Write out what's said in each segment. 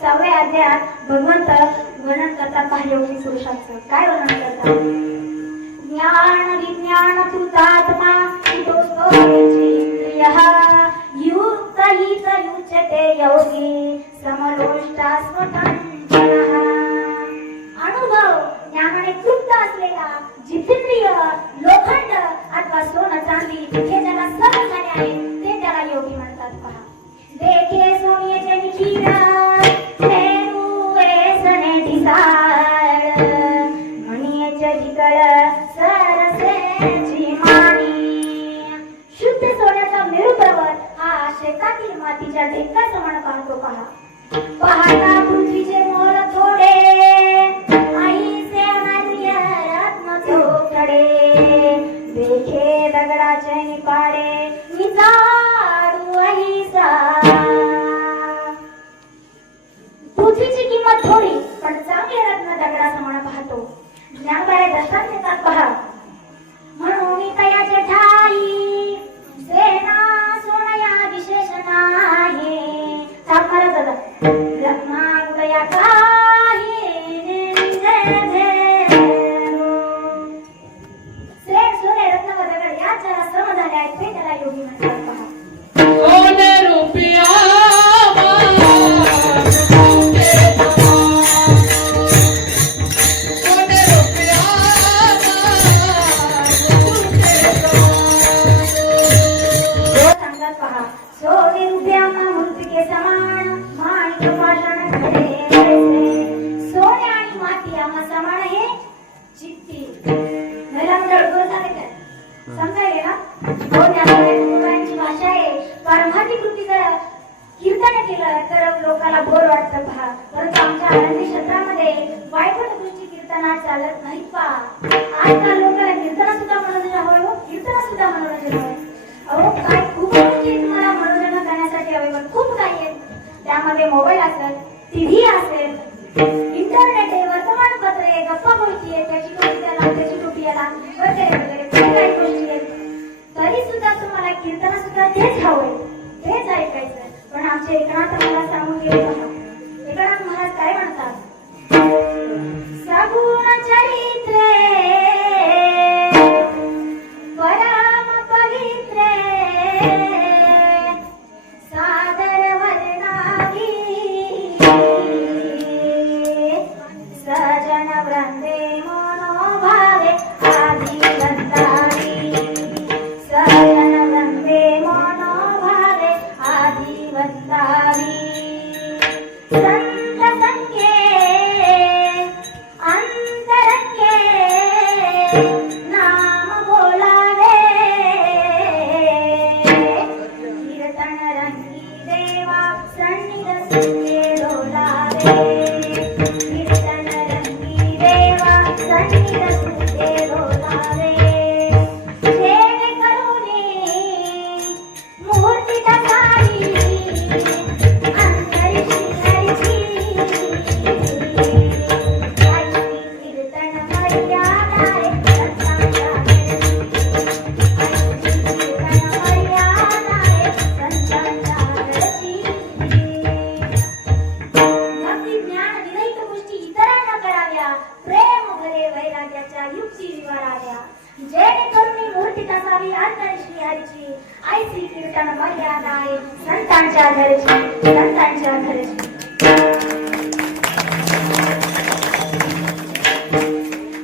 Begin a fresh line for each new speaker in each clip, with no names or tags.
सहावे अध्याय भगवंत वर्णन करता पाहिजे पुरुषांचं काय वर्णन करतात ज्ञान विज्ञान आत्मा मातीच्या ढेका समान पाहतो पहा. पाहता पृथ्वीचे सोने रुपयामा समान माणिक सोने आणि माती आम्हा समान चित्ती काय समजायले ना हो भाषा आहे परमाती कृती कीर्तन केलं तर लोकांना बोर वाटतं पहा परंतु आमच्या आनंदी क्षेत्रामध्ये वाईट गोष्टी कीर्तना चालत नाही पहा आजकाल त्यामध्ये मोबाईल असेल टीव्ही असेल इंटरनेट आहे वर्तमानपत्र आहे गप्पा गोष्टी आहे त्याची टोपी त्याला त्याची टोपी याला वगैरे वगैरे खूप काही गोष्टी आहेत. तरी सुद्धा तुम्हाला कीर्तन सुद्धा तेच हवंय तेच ऐकायचं पण आमचे एकनाथ मला सांगून गेले ತಂದೆ ಮನೋಭಾವೆ ಆದಿ ಗಂಧಾರಿ ಸರಣ ತಂದೆ ಮನೋಭಾವೆ ಆದಿ ಗಂಧಾರಿ ಸಂತ ಸಂಖ್ಯೆ ಅಂತರಕ್ಕೆ ನಾಮ ಬೋಳಾವೆ ಕೀರ್ತನ ರಂಗಿ ದೇವಾ ಸನ್ನಿಧ ಸಂಖ್ಯೆ भरे वैराग्याच्या युक्ती विवाराव्या जेणेकरून ही मूर्ती कसावी अंतर हरीची. ऐसी कीर्तन मर्यादा आहे. संतांच्या घरची संतांच्या घरची.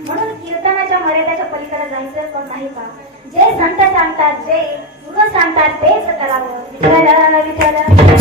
म्हणून कीर्तनाच्या मर्यादेच्या पलीकडे जायचं पण नाही का? जे संत सांगतात जे गुरु सांगतात तेच करावं. विठ्ठल विठ्ठल.